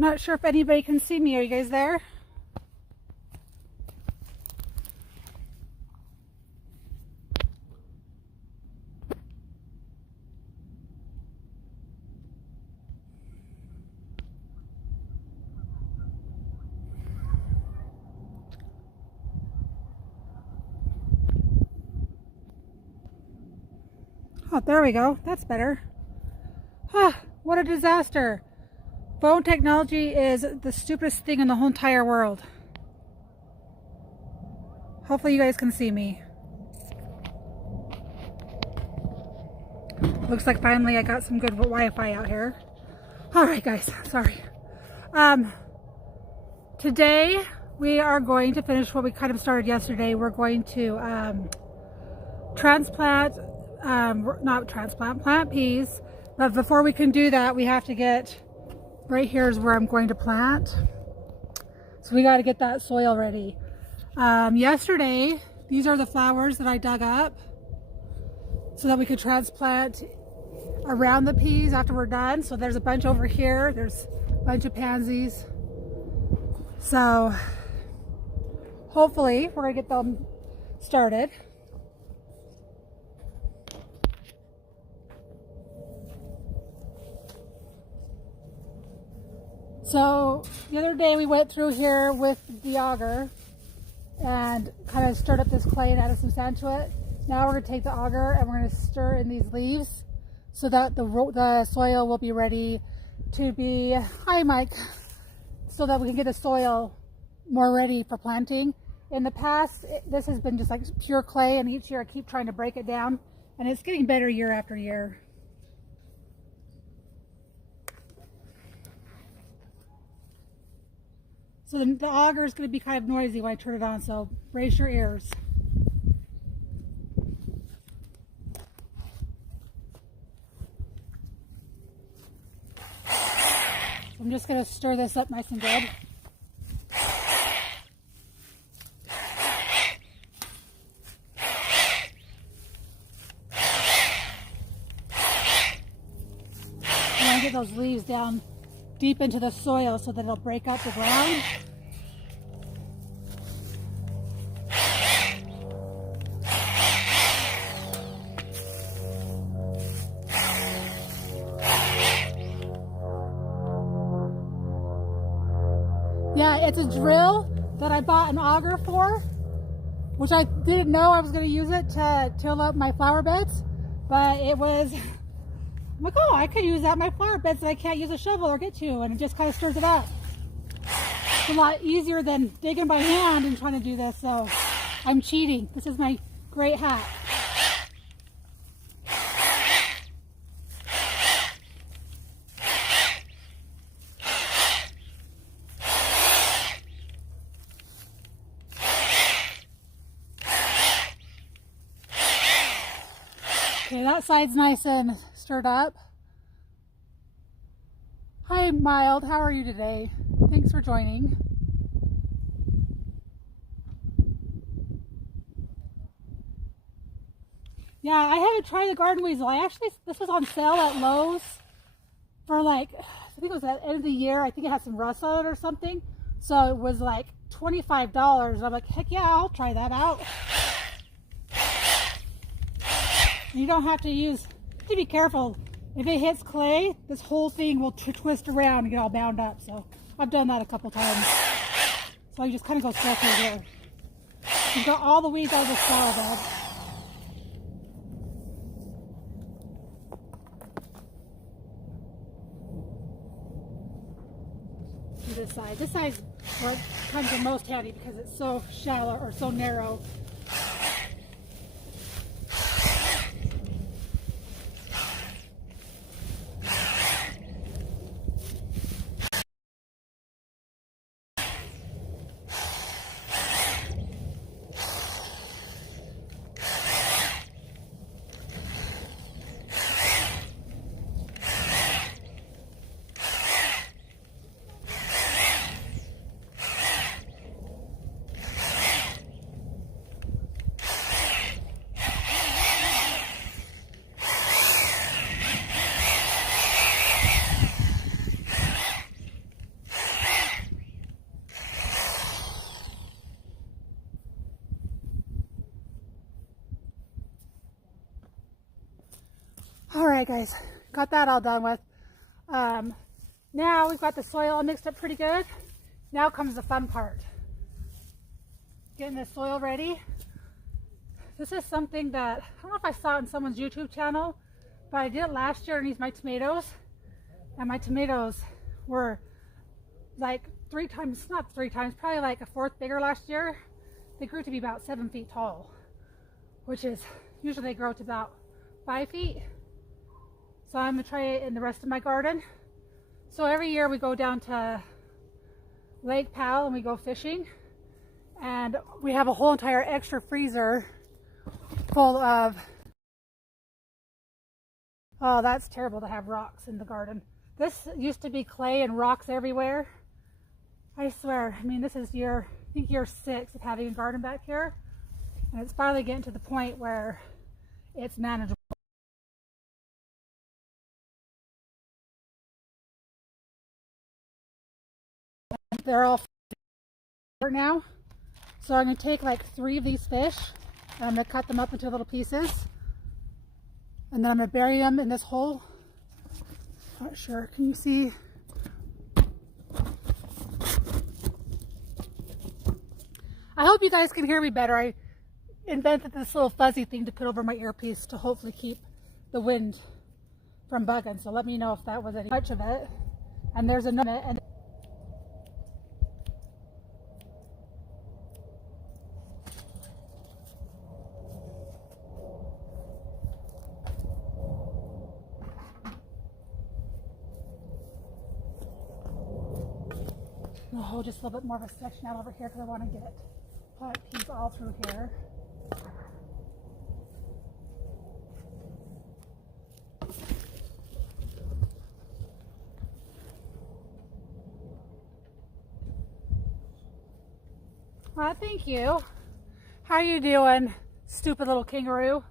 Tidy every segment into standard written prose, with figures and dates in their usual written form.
Not sure if anybody can see me. Are you guys there? Oh, there we go. That's better. Ah, what a disaster. Phone technology is the stupidest thing in the whole entire world. Hopefully you guys can see me. Looks like finally I got some good Wi-Fi out here. Alright guys, sorry. Today we are going to finish what we kind of started yesterday. We're going to plant peas. But before we can do that, we have to get, right here is where I'm going to plant. So we got to get that soil ready. Yesterday, these are the flowers that I dug up so that we could transplant around the peas after we're done. So there's a bunch over here. There's a bunch of pansies. So hopefully we're going to get them started. So the other day we went through here with the auger and kind of stirred up this clay and added some sand to it. Now we're going to take the auger and we're going to stir in these leaves so that the soil will be ready to be, hi Mike, so that we can get the soil more ready for planting. In the past, this has been just like pure clay, and each year I keep trying to break it down, and it's getting better year after year. So the auger is going to be kind of noisy when I turn it on, so brace your ears. I'm just going to stir this up nice and good. I want to get those leaves down deep into the soil so that it'll break up the ground. Yeah, it's a drill that I bought an auger for, which I didn't know I was going to use it to till up my flower beds, but it was, I'm like, oh, I could use that in my flower beds that I can't use a shovel or get to, and it just kind of stirs it up. It's a lot easier than digging by hand and trying to do this, so I'm cheating. This is my great hack. Okay, that side's nice and stirred up. Hi, Mild. How are you today? Thanks for joining. Yeah, I haven't tried the garden weasel. This was on sale at Lowe's for like, I think it was at the end of the year. I think it had some rust on it or something. So it was like $25. And I'm like, heck yeah, I'll try that out. You don't have to use, to be careful. If it hits clay, this whole thing will twist around and get all bound up. So I've done that a couple times. So you just kind of go slow through here. You've got all the weeds out of the flower bed. This side. This side's where it comes the most handy because it's so shallow or so narrow. right, guys, got that all done with. Now we've got the soil all mixed up pretty good. Now comes the fun part. Getting the soil ready. This is something that, I don't know if I saw it on someone's YouTube channel, but I did it last year underneath my tomatoes. And my tomatoes were like not three times, probably like a fourth bigger last year. They grew to be about 7 feet tall, which is, usually they grow to about 5 feet. So I'm gonna try it in the rest of my garden. So every year we go down to Lake Powell and we go fishing. And we have a whole entire extra freezer full of, oh, that's terrible to have rocks in the garden. This used to be clay and rocks everywhere. I swear, I mean, this is I think year 6 of having a garden back here. And it's finally getting to the point where it's manageable. They're all now. So I'm going to take like 3 of these fish and I'm going to cut them up into little pieces. And then I'm going to bury them in this hole. Not sure, can you see? I hope you guys can hear me better. I invented this little fuzzy thing to put over my earpiece to hopefully keep the wind from bugging. So let me know if that was any much of it. And there's another. And oh, just a little bit more of a section out over here because I want to get plant peas all through here. Well, thank you. How you doing, stupid little kangaroo?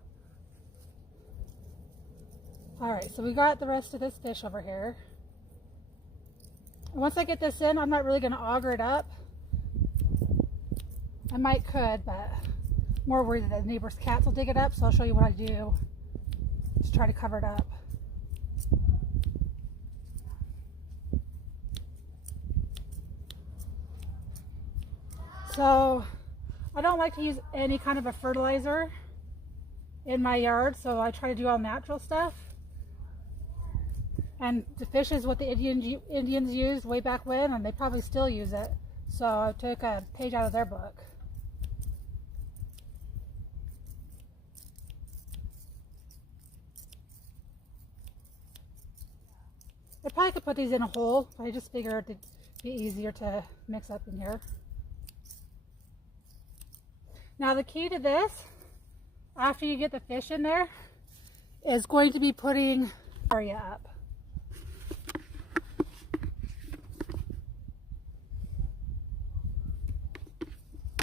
All right, so we got the rest of this fish over here. And once I get this in, I'm not really going to auger it up. I could, but I'm more worried that the neighbor's cats will dig it up, so I'll show you what I do to try to cover it up. So I don't like to use any kind of a fertilizer in my yard, so I try to do all natural stuff. And the fish is what the Indians used way back when, and they probably still use it. So I took a page out of their book. I probably could put these in a hole, but I just figured it'd be easier to mix up in here. Now the key to this, after you get the fish in there, is going to be putting area up.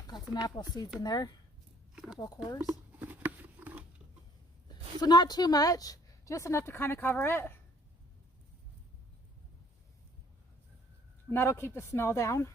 Got some apple seeds in there, apple cores. So not too much, just enough to kind of cover it. And that'll keep the smell down.